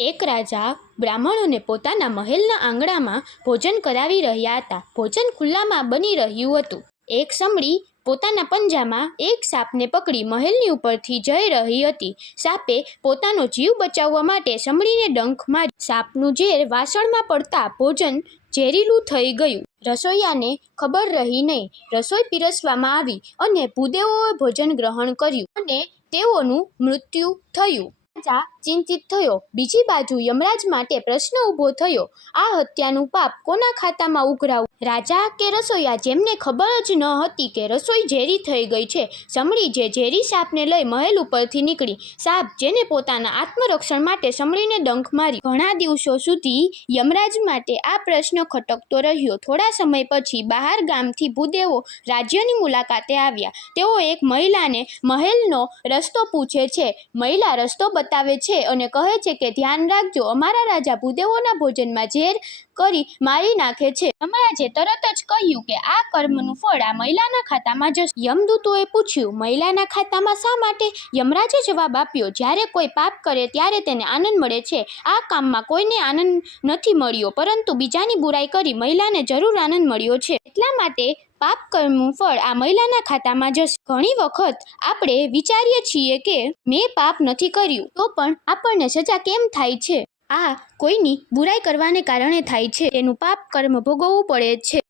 એક રાજા બ્રાહ્મણોને પોતાના મહેલના આંગણામાં ભોજન કરાવી રહ્યા હતા. ભોજન ખુલ્લામાં બની રહ્યું હતું. એક સમડી પોતાના પંજામાં એક સાપને પકડી મહેલની ઉપરથી જઈ રહી હતી. સાપે પોતાનો જીવ બચાવવા માટે સમડીને ડંખ મારી સાપનું ઝેર વાસણમાં પડતા ભોજન ઝેરીલું થઈ ગયું. રસોઈયાને ખબર રહી નહીં. રસોઈ પીરસવામાં આવી અને ભૂદેવોએ ભોજન ગ્રહણ કર્યું અને તેઓનું મૃત્યુ થયું. રાજા ચિંતિત થયો. બીજી બાજુ યમરાજ માટે પ્રશ્ન ઊભો થયો. આ હત્યાનું પાપ કોના ખાતામાં ઉઘરાવું? રાજા કે રસોઈયા? જેમને ખબર જ ન હતી કે રસોઈ ઝેરી થઈ ગઈ છે. સમળી જે ઝેરી સાપને લઈ મહેલ ઉપરથી નીકળી. સાપ જેને પોતાના આત્મરક્ષણ માટે સમળીને ડંખ મારી. ઘણા દિવસો સુધી યમરાજ માટે આ પ્રશ્ન ખટકતો રહ્યો. થોડા સમય પછી બહાર ગામથી ભૂદેવો રાજ્યની મુલાકાતે આવ્યા. તેઓ એક મહિલાને મહેલનો રસ્તો પૂછે છે. મહિલા રસ્તો બતાવે છે અને કહે છે કે ધ્યાન રાખજો, અમારા રાજા ભૂદેવોના ભોજનમાં ઝેર કરી મારી નાખે છે. યમરાજે તરત જ કહ્યું કે આ કર્મનું ફળ આ મહિલાના ખાતામાં જશે. યમદૂતોએ પૂછ્યું, મહિલાના ખાતામાં શા માટે? યમરાજે જવાબ આપ્યો, જ્યારે કોઈ પાપ કરે ત્યારે તેને આનંદ મળે છે. આ કામમાં કોઈને આનંદ નથી મળ્યો, પરંતુ બીજાની બુરાઈ કરી મહિલાને જરૂર આનંદ મળ્યો છે. એટલા માટે પાપ કર્મનું ફળ આ મહિલાના ખાતામાં જશે. ઘણી વખત આપણે વિચારીએ છીએ કે મેં પાપ નથી કર્યું, તો પણ આપણને સજા કેમ થાય છે? આ કોઈની બુરાઈ કરવાને કારણે થાય છે. તેનું પાપ કર્મ ભોગવવું પડે છે.